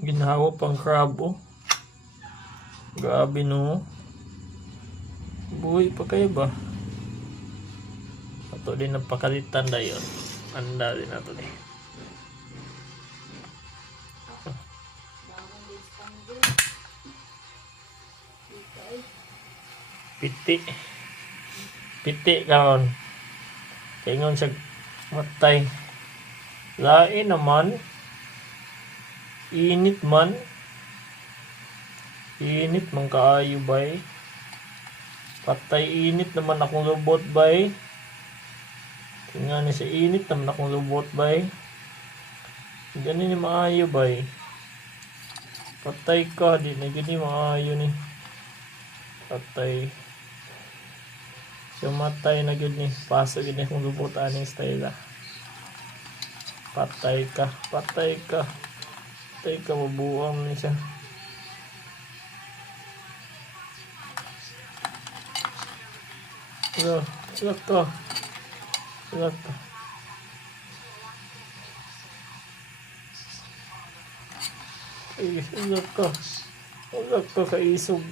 Ginhawa pang crab, oh. Grabe, no. Buhay pa kayo ba? Ito din ang pakalitan na yun. Anda din nato eh. Piti. Piti karon. Kaingon sa matay. Lain naman. Init man. Init man kaayo bay. Patay init naman akong lubot bay. Tingnan ni sa init naman akong lubot bay. Gani ni maayo bay. Patay ka, di na gani maayo ni. Patay. Sumatay na gud ni. Paso gid ni akong lubot aning style. Patay ka, patay ka. Patay ka, mabuang ni siya. Silak ka. Silak ka. Ay, silak ka. Silak ka kaisog.